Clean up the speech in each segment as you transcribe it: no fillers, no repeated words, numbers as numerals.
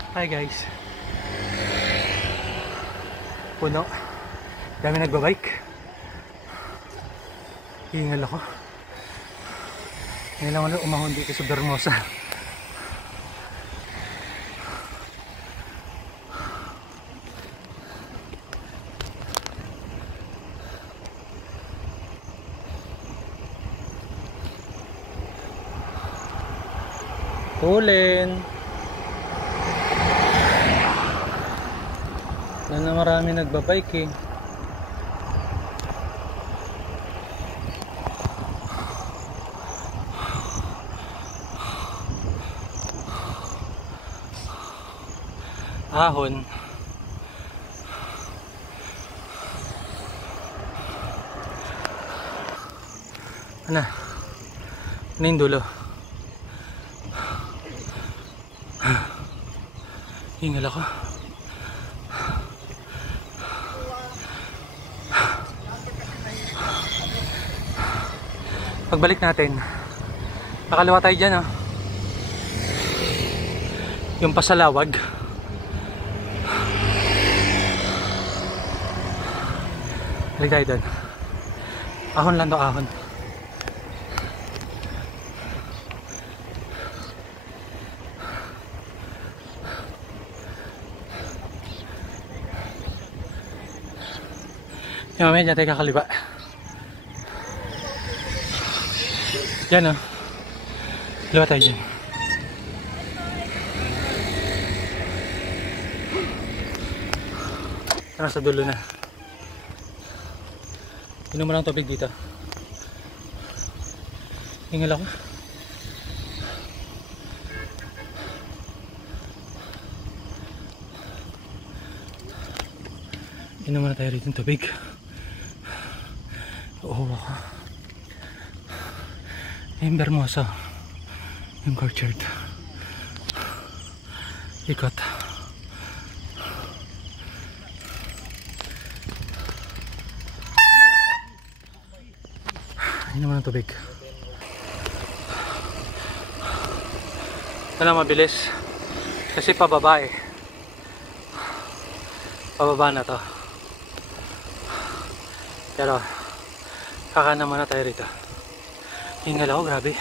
Hi guys. Puno. Dami nagbabike. Hingal ako. Ngayon lang ako umahon dito sa Bermosa. Tulin. Na marami nagbabike eh. Ahon. Ano? Ano yung dulo? Hingal ako. Pagbalik natin, nakaliwa tayo dyan oh. Yung pasalawag. Balik tayo doon. Ahon lang to, ahon. Yung mamaya dyan tayo kakaliwa. Yan o. Liwa tayo dyan. Nasa dulo na. Inom mo lang tubig dito. Hingal ako. Inom mo na tayo rito ng tubig. Oo ako. Yung Bermosa. Yung courtyard. Ikot. Inom mo ng tubig. Ito na mabilis. Kasi pababa eh. Pababa na to. Pero kakanan muna tayo rito. Hingal ako, grabe.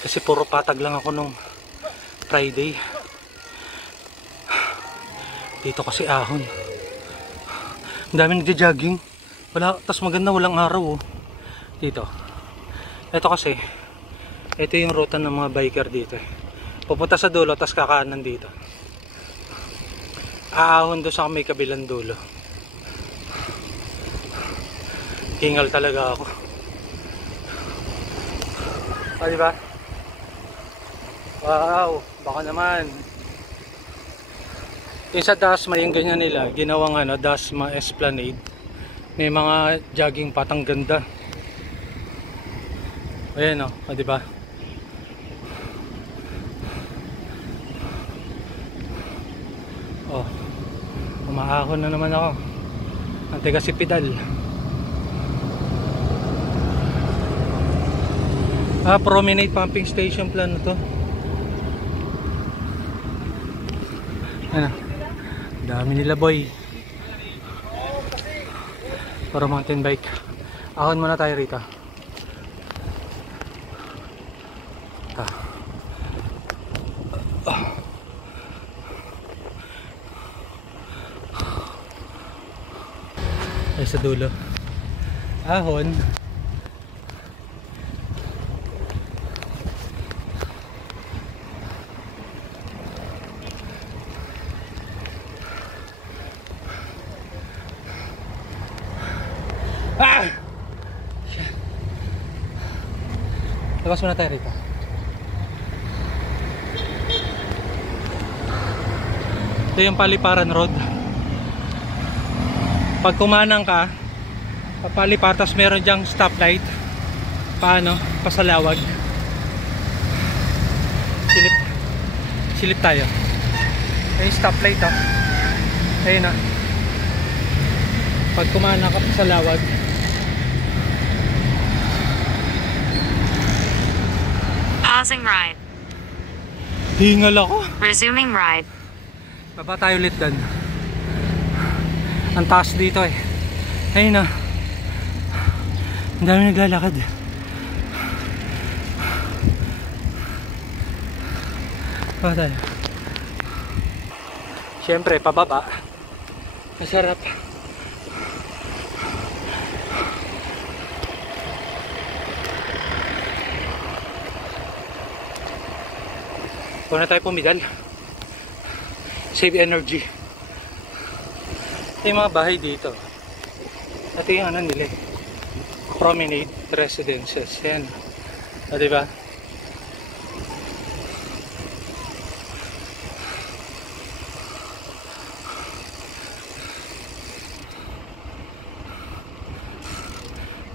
Kasi puro patag lang ako nung Friday. Dito kasi ahon. Ang dami nagja-jogging. Wala, tas maganda, walang araw oh. Dito. Ito kasi, ito yung ruta ng mga biker dito eh. Pupunta sa dulo, tas kakanan dito. Aahon doon sa may kabilang dulo. Hingal talaga ako. O, diba? Wow, baka naman. Yung sa Dasma, yung ganyan nila, ginawang ano, Dasma Esplanade. May mga jogging patang ganda. Ayan o, diba? Oh, umaahon na naman ako. Antigasipidal. Promenade pumping station plan na to. Ano? Dami nila boy. Para mountain bike. Ahon muna tayo rito. Ay sa dulo. Ahon. Labas muna tayo rito. Ito yung Paliparan Road. Pag kumanang ka, papalipatas meron dyang stoplight. Paano? Pasalawag. Silip tayo. Ay stoplight oh. Ayun na. Pag kumanang ka pasalawag, pausing ride. Hingal ako. Resuming ride. Baba tayo ulit doon. Ang taas dito eh. Ayun na. Ang dami naglalakad. Baba tayo. Siyempre, pababa. Masarap. Huwag na tayo pumidal. Save energy. Ito yung mga bahay dito. Ito yung ano nila. Promenade Residences. Yan. O, diba?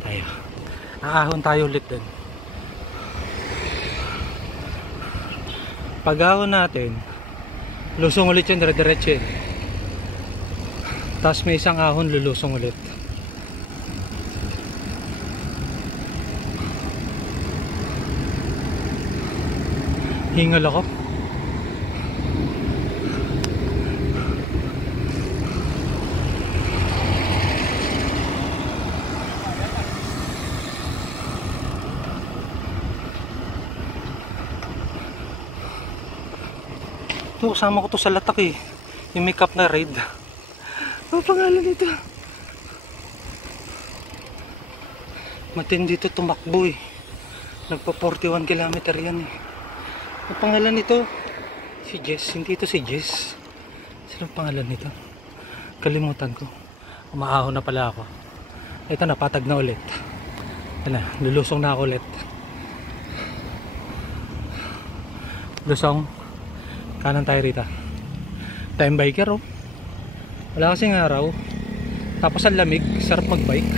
Tayo. Aahon tayo ulit dun. Pag-ahon natin, lusong ulit yun, dire-diretso yun. Tapos may isang ahon, lulusong ulit. Hingal ako. Ito, kasama ko to sa latak eh. Yung makeup na raid. Ano pangalan nito? Matindi dito tumakbo eh. Nagpa 41 kilometer yan eh. Ano pangalan nito? Si Jess. Hindi ito si Jess. Sino pangalan nito? Kalimutan ko. Umaahon na pala ako. Ito na, patag na ulit. Ito na, lulusong na ako ulit. Lusong. Kanan tayo rito. Time biker oh. Wala kasing araw. Tapos ang lamig. Sarap magbike.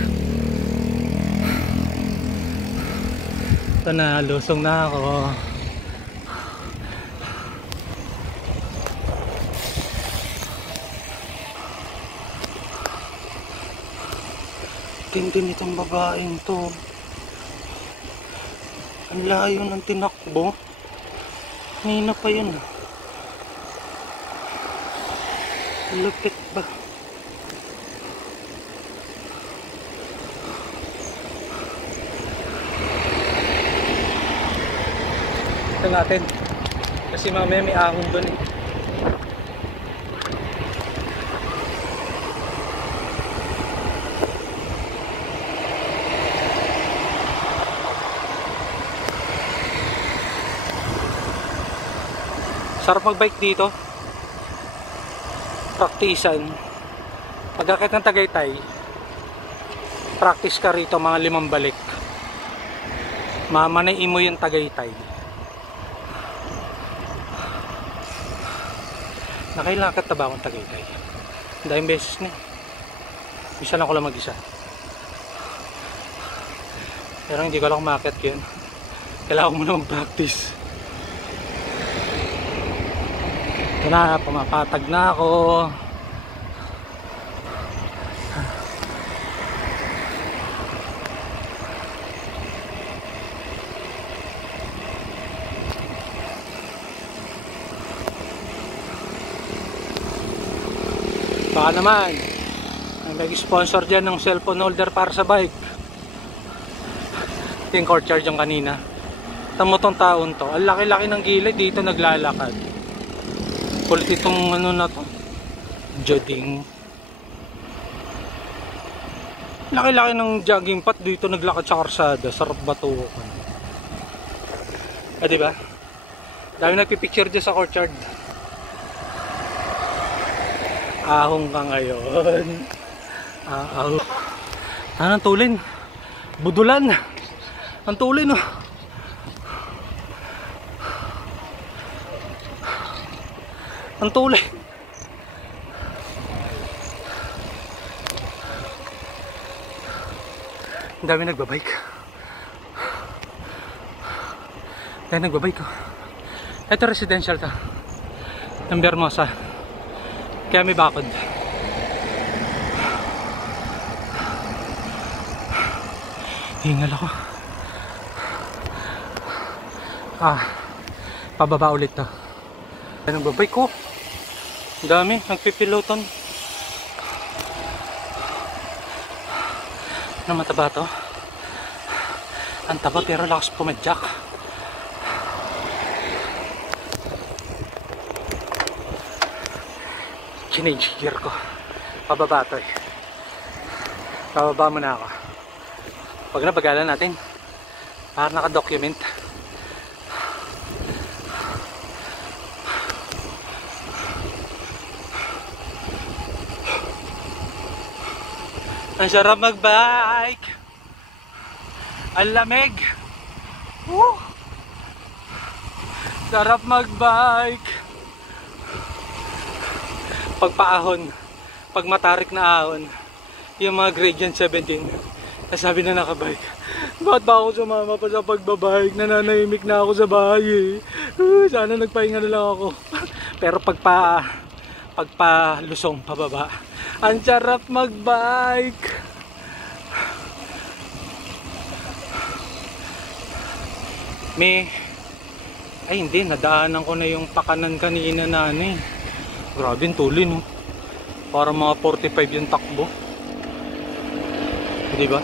Ito na, lusong na ako. Tindi nitong babaeng to. Ang layo ng tinakbo. Kanina pa yun ah. Lupit ba? Ito natin. Kasi mamaya may ahon doon eh. Sarap magbike dito. Praktisan. Pagkakit ng Tagaytay, practice ka rito mga 5 balik. Mamanayin mo yung Tagaytay. Nakailangat na ba akong Tagaytay? Dahil beses na. Isa lang ko lang mag-isa. Pero hindi ko lang umakit yun. Kailangan mo na mag-practice. Ito na, pumapatag na ako. Baka naman may sponsor dyan ng cellphone holder para sa bike. Ito yung courtyard yung kanina. Tamo tong taon to. Ang laki-laki ng gilid dito naglalakad. Kulit itong ano na to, jogging. Laki-laki ng jogging pat dito naglakad sa karsada. Sarap batukan. Ah, diba? Dami nagpipicture dyan sa courtyard. Ahong ka ngayon. Ahong. Ang tulin. Budulan. Ang tulin oh. Ang tulay. Ang dami nagbabike. Dahil nagbabike ko. Ito residential ta. Ng Bermosa. Kaya may bakod. Hingal ako. Pababa ulit to. Anong babay ko? Ang dami, nagpipiloton. Ano mataba to? Ang taba pero lakas pumadyak. Change gear ko. Pababa to eh. Pababa muna ako. Pag nabagalan natin, para naka-document. Ang sarap mag-bike. Ang lamig. Woo! Sarap mag-bike. Pagpaahon, pag matarik na ahon, yung mga gradient 17, nasabi na nakabike, ba't ba ako sumama pa sa pagbabike? Nananahimik na ako sa bahay eh. Sana nagpahinga na lang ako. Pero pagpa-lusong pababa, ang sarap mag-bike. Ay hindi, nadaanan ko na yung pakanan kanina na ano eh. Grabe yung tuloy no. Para mga 45 yung takbo. Diba?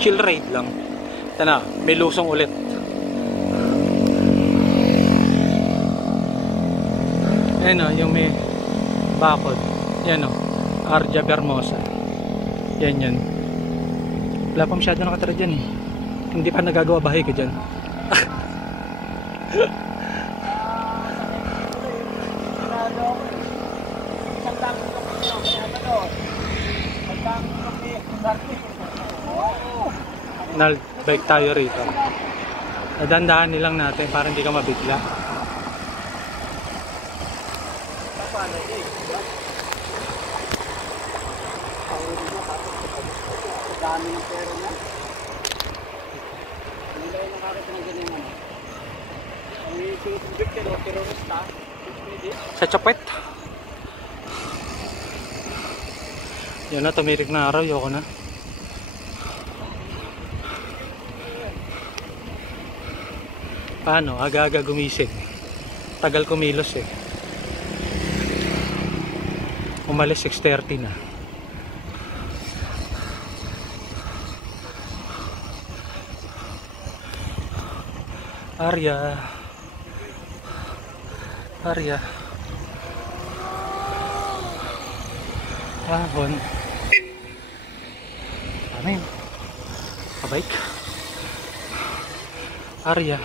Chill ride lang. Ito na, may lusong ulit. Ayan o, yung may bakod. Yan o, Arja Bermosa. Yan yan. Wala pa masyado nakatara dyan eh. Hindi pa nagagawa bahay ko dyan. Bike tayo rito. Dadandahan nilang natin para hindi ka mabigla. Dami ng pera niya. Hindi tayo nakakita ng ganyan ano. Ang isutubig pero terorista. Sa Chapet. Yan na, tumirik na araw. Yoko na. Paano? Aga-aga gumising. Tagal kumilos eh. Umalis 6:30 na. Arya. Ahon. Ano yun? Kabike. Arya.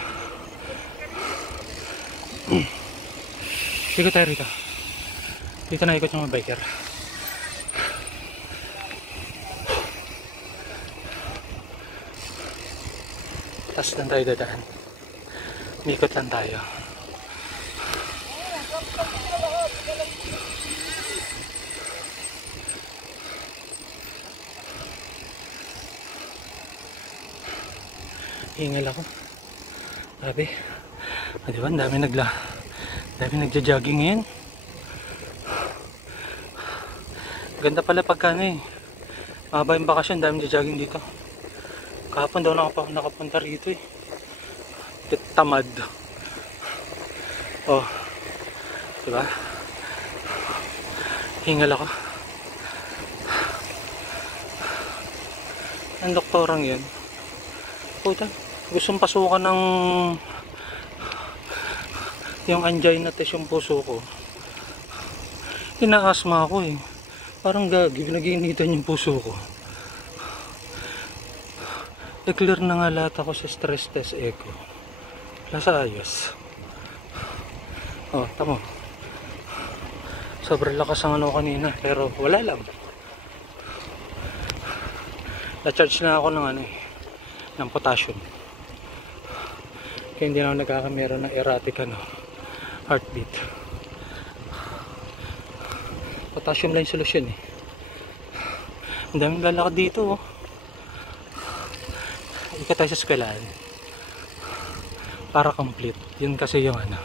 Ikot tayo rito. Dito na ikot yung mga biker. Tapos lang tayo dadaan. Ikot lang tayo. Hingal ako. Sabi. Diba? Dami nagja-jogging ngayon. Ganda pala pagka ano eh. Mahaba yung bakasyon, dami nagja-jogging dito. Kahapon daw nakapunta rito eh. Tamad. Oh. Diba? Hingal ako. Ang doktorang yun. Puta, gustong pasukan ng yung angina test yung puso ko. Inaasma ako eh. Parang gagi, nag-iinitan yung puso ko. I-clear na nga lahat ako sa stress test echo. Nasa ayos. Oh, tamo. Sobrang lakas ang ano kanina, pero wala lang. Na-charge na ako ng ano eh, ng potassium. Kaya hindi na ako nagkakamera ng erratic ano, heartbeat. Potassium lang yung solusyon eh. Ang daming lalakad dito oh. Ikat tayo sa eskwelahan para complete. Yun kasi yung ano,